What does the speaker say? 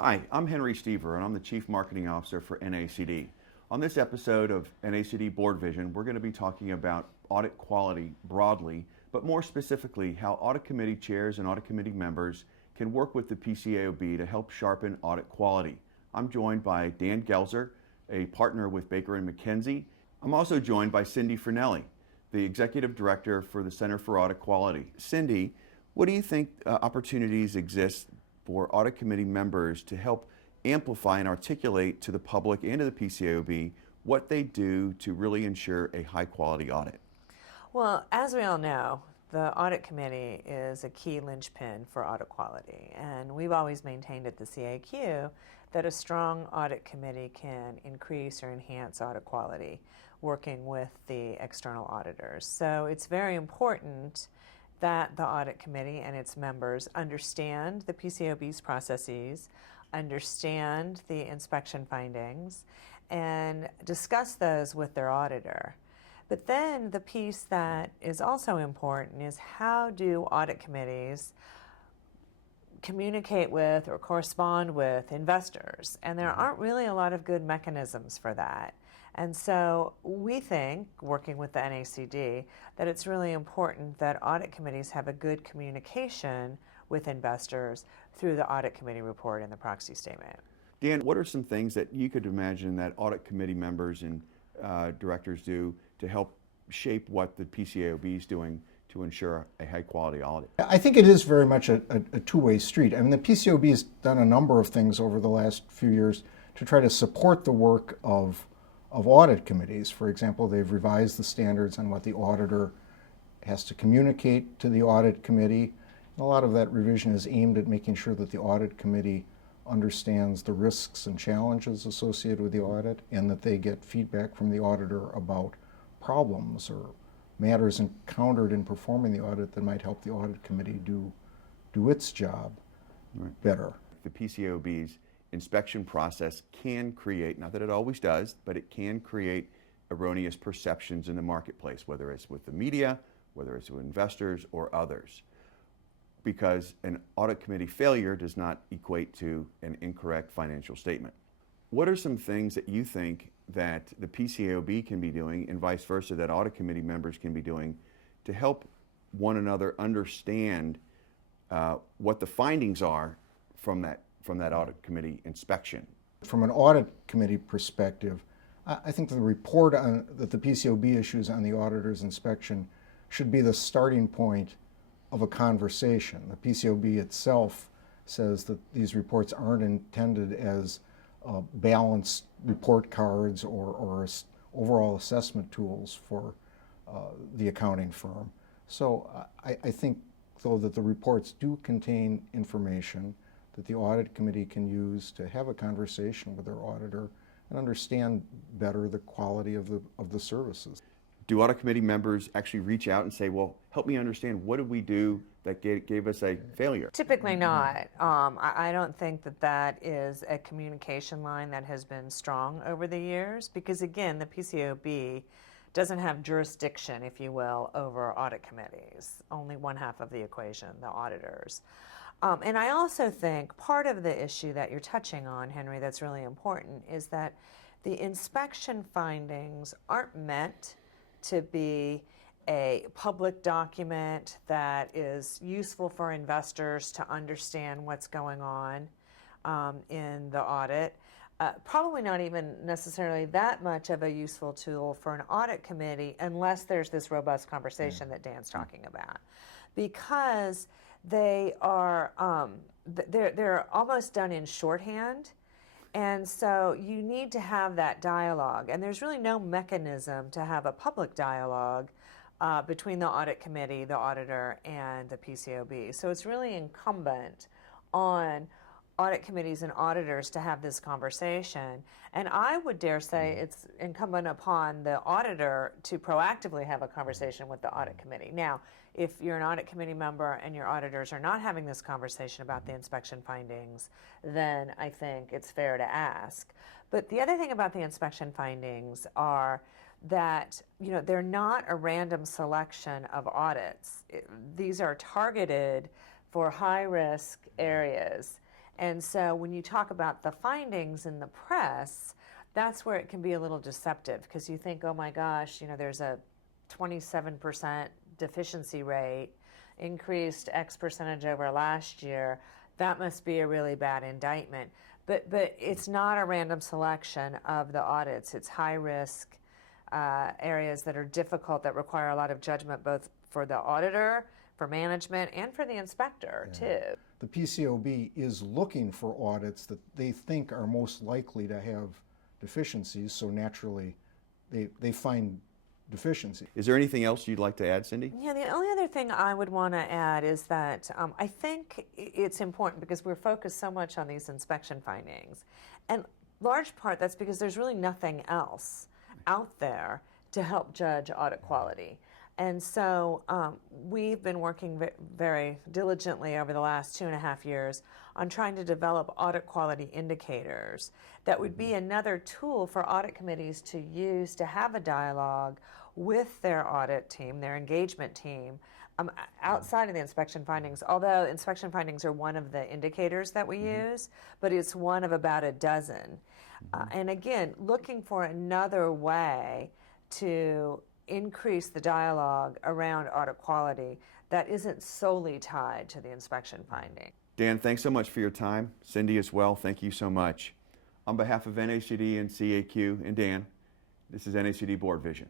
Hi, I'm Henry Stever, and I'm the Chief Marketing Officer for NACD. On this episode of NACD BoardVision, we're going to be talking about audit quality broadly, but more specifically, how audit committee chairs and audit committee members can work with the PCAOB to help sharpen audit quality. I'm joined by Dan Goelzer, a partner with Baker McKenzie. I'm also joined by Cindy Fornelli, the Executive Director for the Center for Audit Quality. Cindy, what do you think opportunities exist for audit committee members to help amplify and articulate to the public and to the PCAOB what they do to really ensure a high quality audit? Well, as we all know, the audit committee is a key linchpin for audit quality, and we've always maintained at the CAQ that a strong audit committee can increase or enhance audit quality working with the external auditors. So it's very important that the audit committee and its members understand the PCAOB's processes, understand the inspection findings, and discuss those with their auditor. But then the piece that is also important is how do audit committees communicate with or correspond with investors? And there aren't really a lot of good mechanisms for that. And so we think, working with the NACD, that it's really important that audit committees have a good communication with investors through the audit committee report and the proxy statement. Dan, what are some things that you could imagine that audit committee members and directors do to help shape what the PCAOB is doing to ensure a high quality audit? I think it is very much a two-way street. I mean, the PCAOB has done a number of things over the last few years to try to support the work of audit committees. For example, they've revised the standards on what the auditor has to communicate to the audit committee. And a lot of that revision is aimed at making sure that the audit committee understands the risks and challenges associated with the audit, and that they get feedback from the auditor about problems or matters encountered in performing the audit that might help the audit committee do its job better. The PCAOB's inspection process can create, not that it always does, but it can create erroneous perceptions in the marketplace, whether it's with the media, whether it's with investors or others. Because an audit committee failure does not equate to an incorrect financial statement. What are some things that you think that the PCAOB can be doing, and vice versa, that audit committee members can be doing to help one another understand what the findings are from that audit committee inspection? From an audit committee perspective, I think the report that the PCAOB issues on the auditor's inspection should be the starting point of a conversation. The PCAOB itself says that these reports aren't intended as balanced report cards or overall assessment tools for the accounting firm. So I think, though, that the reports do contain information that the audit committee can use to have a conversation with their auditor and understand better the quality of the services. Do audit committee members actually reach out and say, well, help me understand, what did we do that gave us a failure? Typically not. I don't think that is a communication line that has been strong over the years, because again, the PCAOB doesn't have jurisdiction, if you will, over audit committees. Only one half of the equation, the auditors. And I also think part of the issue that you're touching on, Henry, that's really important is that the inspection findings aren't meant to be a public document that is useful for investors to understand what's going on in the audit. Probably not even necessarily that much of a useful tool for an audit committee unless there's this robust conversation that Dan's talking about, because they are they're almost done in shorthand. And so you need to have that dialogue, and there's really no mechanism to have a public dialogue between the audit committee, the auditor, and the PCAOB. So it's really incumbent on audit committees and auditors to have this conversation. And I would dare say it's incumbent upon the auditor to proactively have a conversation with the audit committee. Now, if you're an audit committee member and your auditors are not having this conversation about the inspection findings, then I think it's fair to ask. But the other thing about the inspection findings are that, you know, they're not a random selection of audits. These are targeted for high-risk areas. And so when you talk about the findings in the press, that's where it can be a little deceptive, because you think, oh my gosh, there's a 27% deficiency rate, increased X percentage over last year. That must be a really bad indictment. But it's not a random selection of the audits. It's high risk areas that are difficult, that require a lot of judgment, both for the auditor, for management, and for the inspector too. The PCAOB is looking for audits that they think are most likely to have deficiencies, so naturally they find deficiency. Is there anything else you'd like to add, Cindy? Yeah, the only other thing I would want to add is that I think it's important, because we're focused so much on these inspection findings. And large part that's because there's really nothing else out there to help judge audit quality. And so we've been working very diligently over the last 2.5 years on trying to develop audit quality indicators that would be another tool for audit committees to use to have a dialogue with their audit team, their engagement team, outside of the inspection findings. Although inspection findings are one of the indicators that we use, but it's one of about a dozen. And again, looking for another way to increase the dialogue around audit quality that isn't solely tied to the inspection finding. Dan, thanks so much for your time. Cindy as well, thank you so much. On behalf of NACD and CAQ and Dan, this is NACD Board Vision.